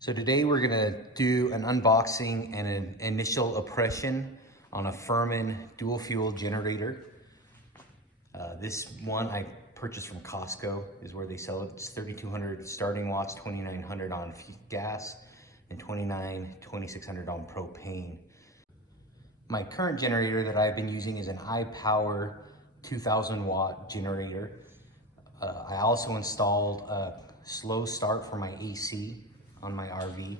So today we're gonna do an unboxing and an initial impression on a Firman dual fuel generator. This one I purchased from Costco is where they sell it. It's 3,200 starting watts, 2,900 on gas, and 2,600 on propane. My current generator that I've been using is an iPower 2000 watt generator. I also installed a slow start for my AC on my RV.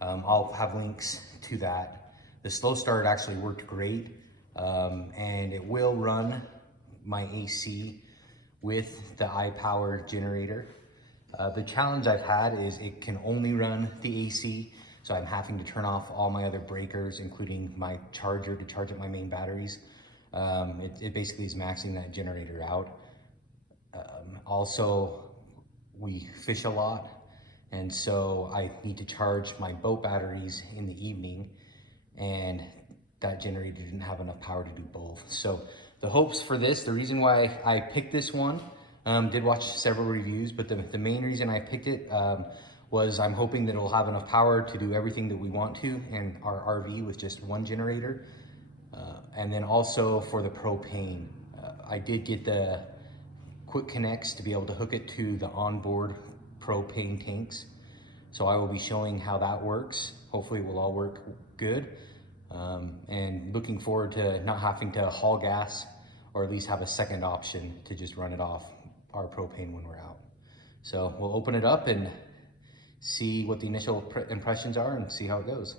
I'll have links to that. The slow start actually worked great, and it will run my AC with the iPower generator. The challenge I've had is it can only run the AC, so I'm having to turn off all my other breakers, including my charger to charge up my main batteries. It basically is maxing that generator out. Also, we fish a lot, and so I need to charge my boat batteries in the evening, and that generator didn't have enough power to do both. So the hopes for this, the reason why I picked this one, did watch several reviews, but the main reason I picked it was I'm hoping that it'll have enough power to do everything that we want to in our RV with just one generator. And then also for the propane, I did get the quick connects to be able to hook it to the onboard propane tanks. So I will be showing how that works. Hopefully it will all work good. And looking forward to not having to haul gas, or at least have a second option to just run it off our propane when we're out. So we'll open it up and see what the initial impressions are and see how it goes.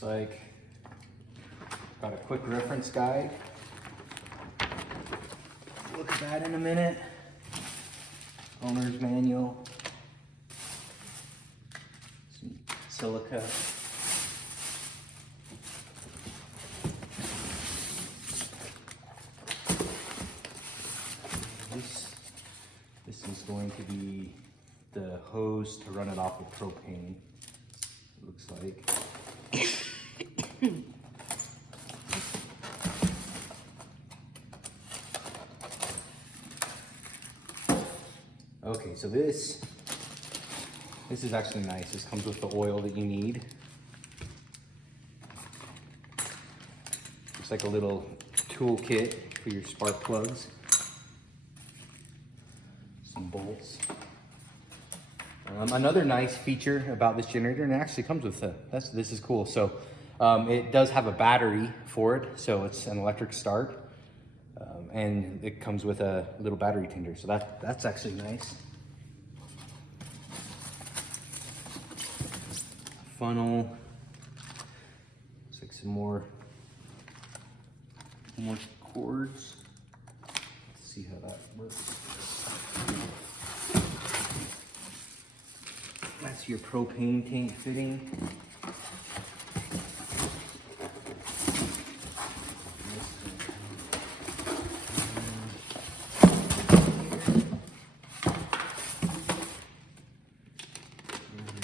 Like, got a quick reference guide. Look at that in a minute. Owner's manual. Some silica. This is going to be the hose to run it off with propane, it looks like. Okay, so this is actually nice. This comes with the oil that you need. It's like a little toolkit for your spark plugs. Some bolts. Another nice feature about this generator, and it actually comes with this is cool. So it does have a battery for it, so it's an electric start. And it comes with a little battery tender, so that's actually nice. Funnel. Looks like some more cords. Let's see how that works. That's your propane tank fitting.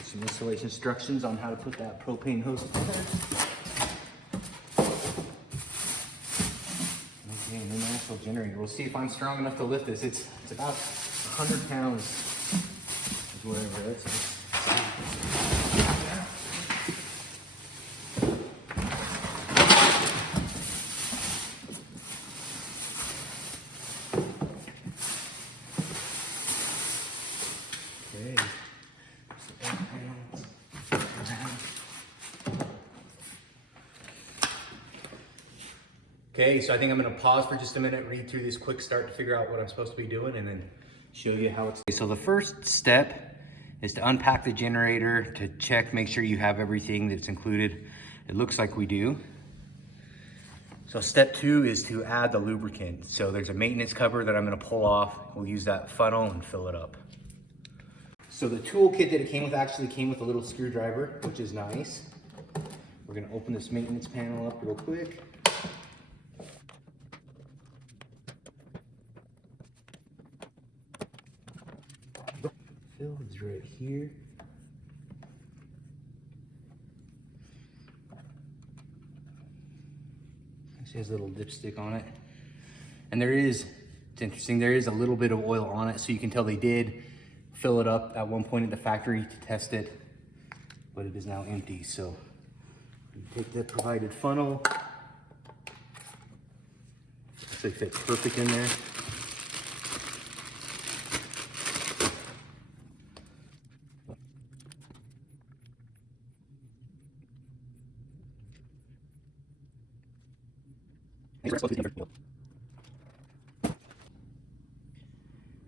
Some installation instructions on how to put that propane hose together. Okay, and then the actual generator. We'll see if I'm strong enough to lift this. It's about 100 pounds, is whatever it is. Okay. Okay, so I think I'm gonna pause for just a minute, read through this quick start to figure out what I'm supposed to be doing, and then show you how it's. So the first step is to unpack the generator to check, make sure you have everything that's included. It looks like we do. So step 2 is to add the lubricant. So there's a maintenance cover that I'm gonna pull off. We'll use that funnel and fill it up. So the toolkit that it came with actually came with a little screwdriver, which is nice. We're gonna open this maintenance panel up real quick. fill is right here. It has a little dipstick on it. And there is, it's interesting, there is a little bit of oil on it, so you can tell they did fill it up at one point at the factory to test it, but it is now empty. So you take the provided funnel. Actually fits perfect in there.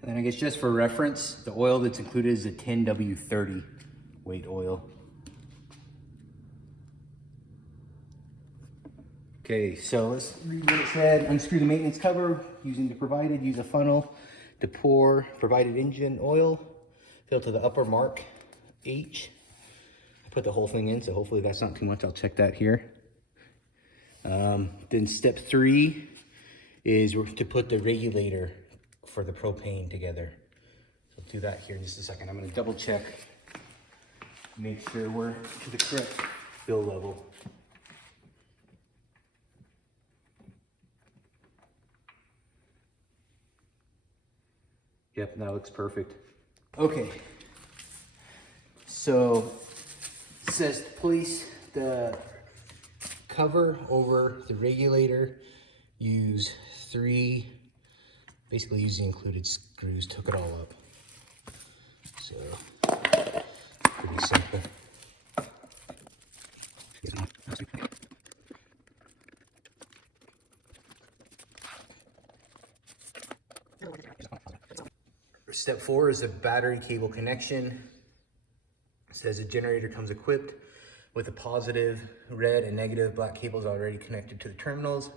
And then I guess just for reference, the oil that's included is a 10W30 weight oil. Okay, so let's read what it said. Unscrew the maintenance cover using the provided. Use a funnel to pour provided engine oil. Fill to the upper mark H. I put the whole thing in, so hopefully that's not too much. I'll check that here. Then step 3 is to put the regulator for the propane together. So I'll do that here in just a second. I'm going to double check, make sure we're to the correct fill level. Yep, that looks perfect. Okay, so it says place the cover over the regulator. Use 3, basically use the included screws to hook it all up. So, pretty simple. Step 4 is a battery cable connection. It says the generator comes equipped with a positive red and negative black cables already connected to the terminals.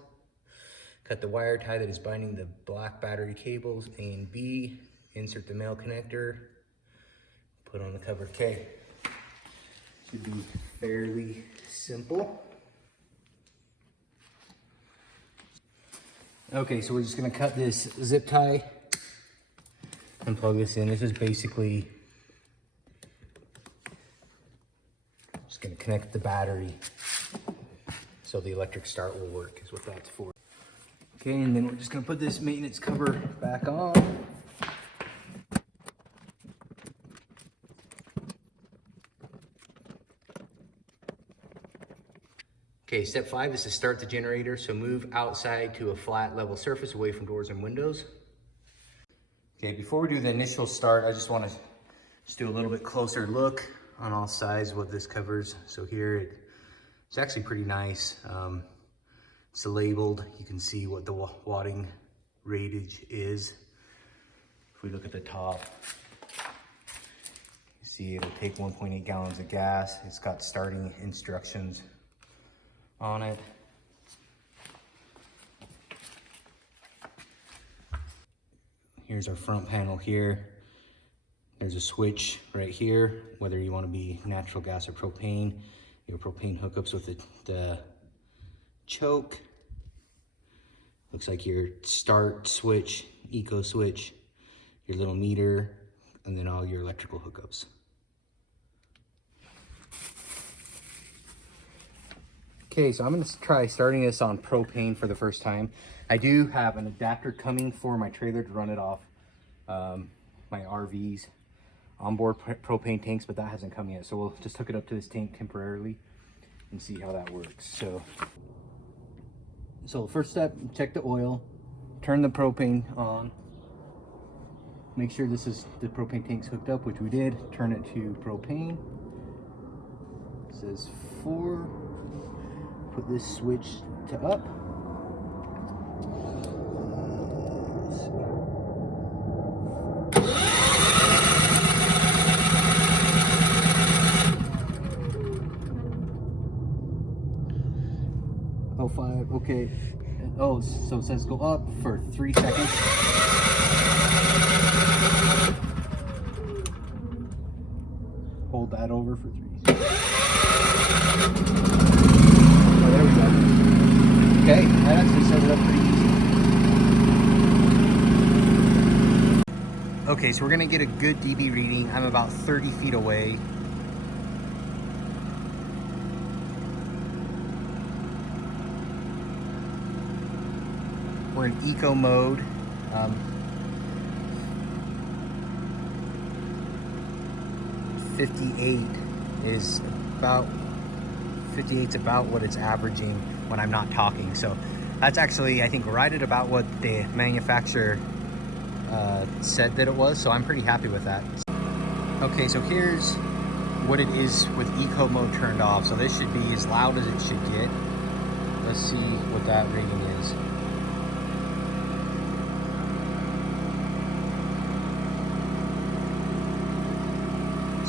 Cut the wire tie that is binding the black battery cables A and B. Insert the male connector. Put on the cover K. Should be fairly simple. Okay, so we're just gonna cut this zip tie and plug this in. This is basically just gonna connect the battery so the electric start will work, is what that's for. Okay, and then we're just gonna put this maintenance cover back on. Okay, step 5 is to start the generator. So move outside to a flat level surface away from doors and windows. Okay, before we do the initial start, I just want to do a little bit closer look on all sides what this covers. So here it's actually pretty nice. It's labeled. You can see what the watting ratage is. If we look at the top, you see it'll take 1.8 gallons of gas. It's got starting instructions on it. Here's our front panel here. There's a switch right here, whether you want to be natural gas or propane. Your propane hookups with the choke. Looks like your start switch, eco switch, your little meter, and then all your electrical hookups. Okay, so I'm going to try starting this on propane for the first time. I do have an adapter coming for my trailer to run it off my RV's onboard propane tanks, but that hasn't come yet. So we'll just hook it up to this tank temporarily and see how that works. So first step, check the oil, turn the propane on, make sure this is the propane tank's hooked up, which we did. Turn it to propane. It says 4. Put this switch to up. Oh, 5, okay. Oh, so it says go up for 3 seconds. Hold that over for 3. Oh, there we go. Okay, that actually set it up pretty Okay, so we're gonna get a good dB reading. I'm about 30 feet away. We're in eco mode. 58 is about 58's about what it's averaging when I'm not talking. So that's actually, I think, right at about what the manufacturer said that it was. So I'm pretty happy with that. Okay, so here's what it is with eco mode turned off. So this should be as loud as it should get. Let's see what that reading is.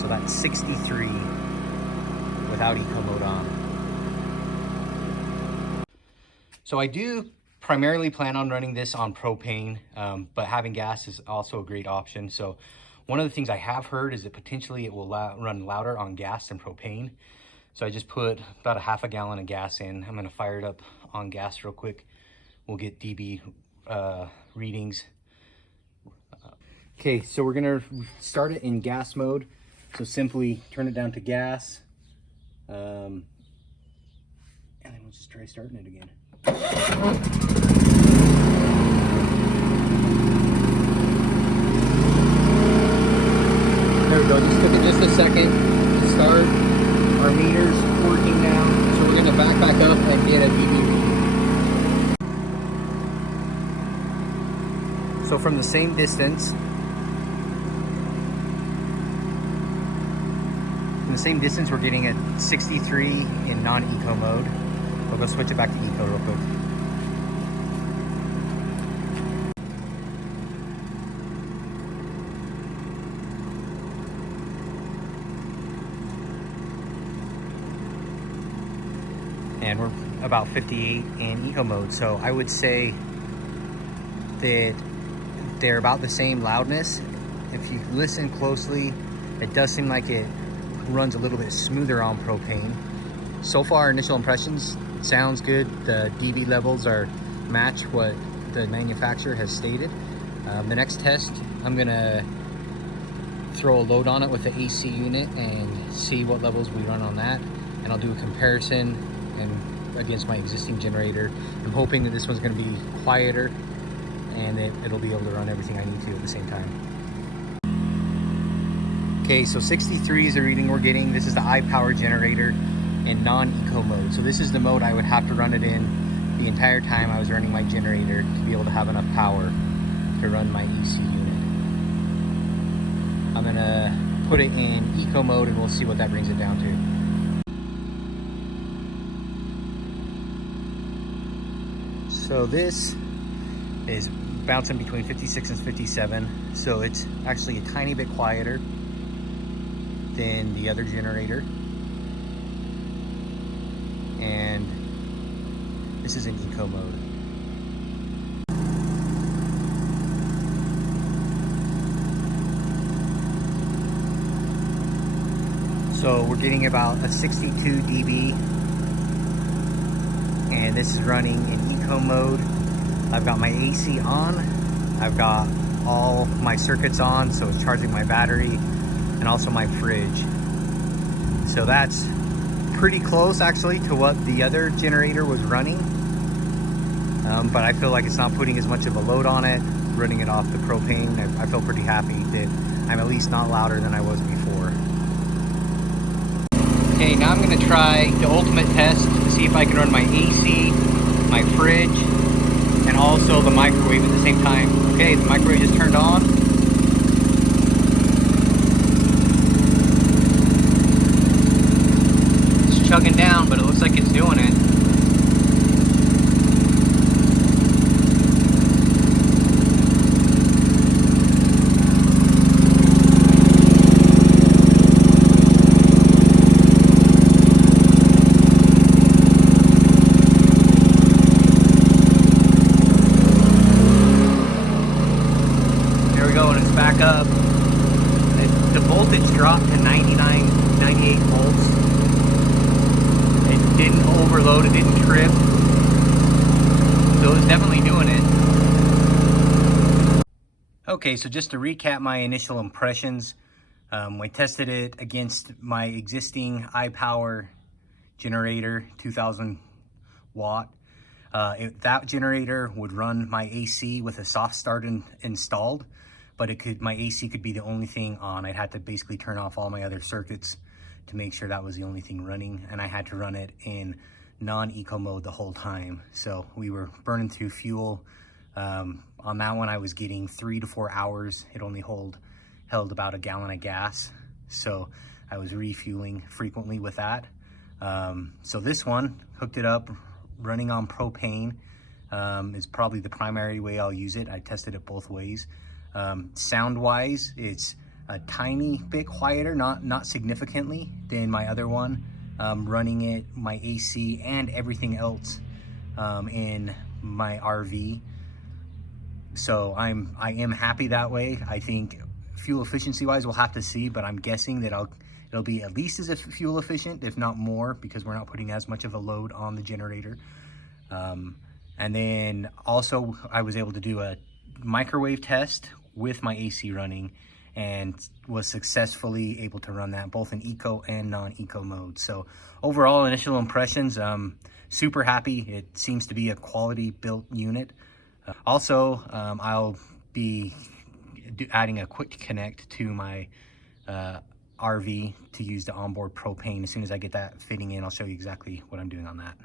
So that's 63 without eco mode on. So I do primarily plan on running this on propane, but having gas is also a great option. So one of the things I have heard is that potentially it will run louder on gas than propane. So I just put about a half a gallon of gas in. I'm gonna fire it up on gas real quick. We'll get dB readings. Okay, so we're gonna start it in gas mode. So simply turn it down to gas. And then we'll just try starting it again. There we go, just took it just a second to start. Our meter's working now, so we're gonna back up and get a dB reading. So from the same distance, we're getting at 63 in non-eco mode. We'll go switch it back to eco real quick. And we're about 58 in eco mode. So I would say that they're about the same loudness. If you listen closely, it does seem like it runs a little bit smoother on propane. So far, initial impressions, sounds good. The dB levels are match what the manufacturer has stated. The next test, I'm gonna throw a load on it with the AC unit and see what levels we run on that. And I'll do a comparison and against my existing generator. I'm hoping that this one's gonna be quieter and that it'll be able to run everything I need to at the same time. Okay, so 63 is the reading we're getting. This is the iPower generator in non-eco mode. So this is the mode I would have to run it in the entire time I was running my generator to be able to have enough power to run my EC unit. I'm gonna put it in eco mode and we'll see what that brings it down to. So this is bouncing between 56 and 57. So it's actually a tiny bit quieter than the other generator. And this is in eco mode. So we're getting about a 62 dB, and this is running in eco mode. I've got my AC on, I've got all my circuits on, so it's charging my battery and also my fridge. So that's pretty close actually to what the other generator was running, but I feel like it's not putting as much of a load on it, running it off the propane. I feel pretty happy that I'm at least not louder than I was before. Okay, now I'm gonna try the ultimate test to see if I can run my AC, my fridge, and also the microwave at the same time. Okay, the microwave just turned on. It's chugging down, but it looks like it's doing it. Back up. The voltage dropped to 98 volts. It didn't overload, it didn't trip. So it was definitely doing it. Okay, so just to recap my initial impressions, I tested it against my existing iPower generator, 2000 watt. That generator would run my AC with a soft start installed, but my AC could be the only thing on. I'd have to basically turn off all my other circuits to make sure that was the only thing running, and I had to run it in non-eco mode the whole time. So we were burning through fuel. On that one, I was getting 3 to 4 hours. It only held about a gallon of gas, so I was refueling frequently with that. So this one, hooked it up, running on propane, is probably the primary way I'll use it. I tested it both ways. Sound-wise, it's a tiny bit quieter, not significantly, than my other one. Running it, my AC and everything else in my RV. So I am happy that way. I think fuel efficiency wise we'll have to see, but I'm guessing that it'll be at least as fuel efficient, if not more, because we're not putting as much of a load on the generator. And then also I was able to do a microwave test with my AC running and was successfully able to run that both in eco and non-eco mode. So overall initial impressions, super happy. It seems to be a quality built unit. Also, I'll be adding a quick connect to my RV to use the onboard propane. As soon as I get that fitting in, I'll show you exactly what I'm doing on that.